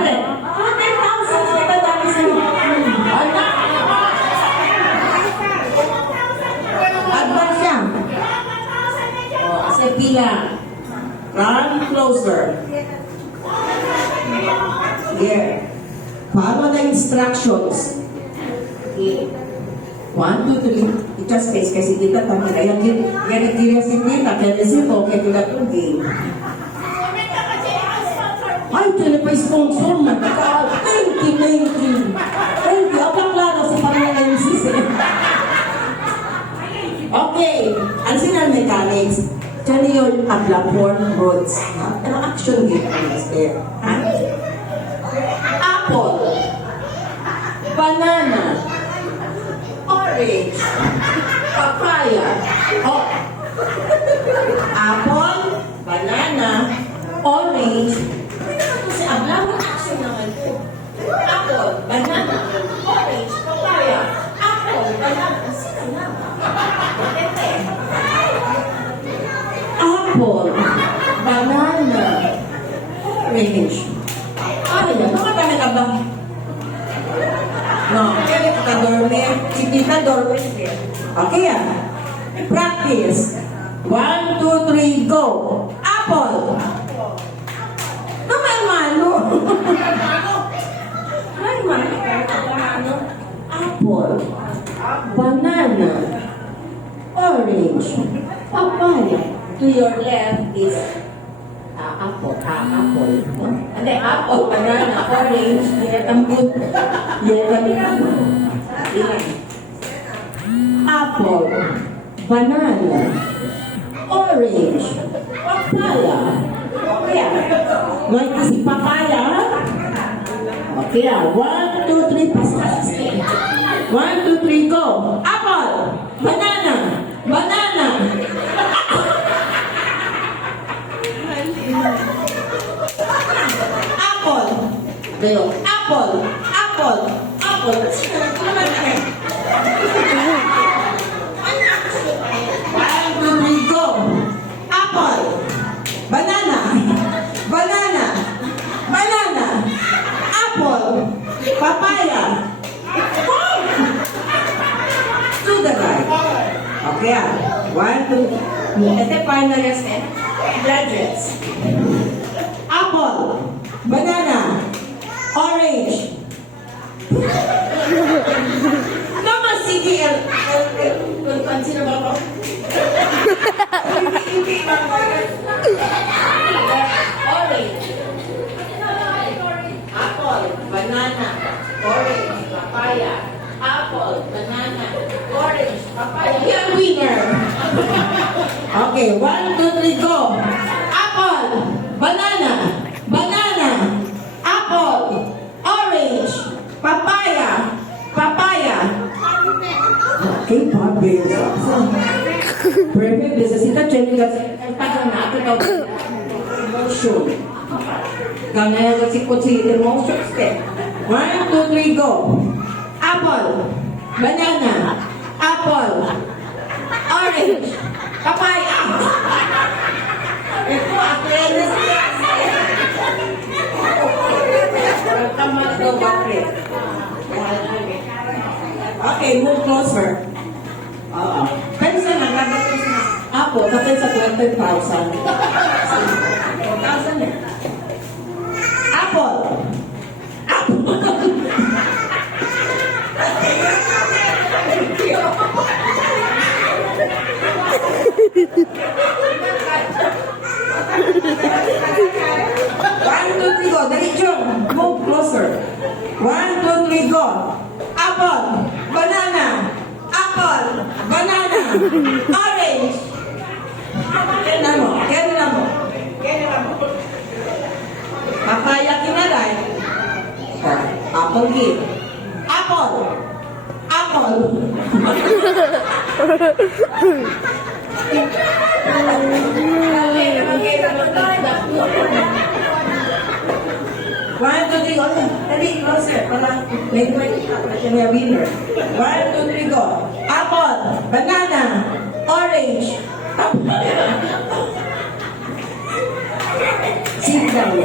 Siyempre, 10,000, diba dami sa mga advance yan. O, asa pila. Run closer. Here. Follow the instructions. Okay. 1, 2, 3. Ika space kasi kita kami kaya kaya si kita kaya si mo kaya kita po game. Ay, kaya pa sponsor man. Thank you. Thank you. Apang lalo sa pamilya MCC. Okay. Ang sinal mechanics. Diyan yung platform roads. Ano action game ang master? Apple. Banana. Orange. Papaya. Oh. Apple. Banana. Orange. Kasi ablang action naman po. Apple. Banana. Orange. Papaya. Apple. Banana. Sino na? Apple, banana, orange. Ano yan? Nakatana ka ba? No, kaya ka dorme. Si Tita dorme siya. Okay yan. Practice. 1, 2, 3, go. Apple. Naman mano. Ay, mano. Apple. Banana. Orange. Papaya. To your left is apple. Apple. And then apple, banana, orange, yetambut. Apple, banana, orange, papaya. Okay. Like si papaya. Okay. 1, 2, 3, pasok. 1, 2, 3, go. Apple, banana, banana. Apple. Gayo. Apple. Apple. Apple. Naman na. 1, 2, 3, go. Apple. Banana. Banana. Banana. Apple. Papaya. To the right. Okay. 1, 2. Ito final lesson. Graduates. Apple, banana, orange. Naman sige, sino ba ko? Orange. Apple, banana, orange, papaya. Apple, banana, orange, papaya. You're a winner. Okay, 1, 2, 3, go. Apple, banana, banana, apple, orange, papaya, papaya. Okay, Pablo. Perfect. This is it. Check it out. Tagal na ito. Emotion. Ganyan na si Kutsi. Emotion step. 1, 2, 3, go. Apple, banana, apple, orange, papaya. Ito, appearance class. Welcome to the workplace. Okay, move closer. Pensa na, gagawin sa Apo, tapos sa 20,000. 4,000 eh. Apple. Apple. One, two, three, go. Diretso. Move closer. 1, 2, 3, go. Apple. Banana. Apple. Banana. Orange. Kailan mo. Papaya kinalay. Apple kid. Apple. Apple. One, two, three, go. Dali, closer. Para may winner. 1, 2, 3, go. Apple, banana, orange. Sit down.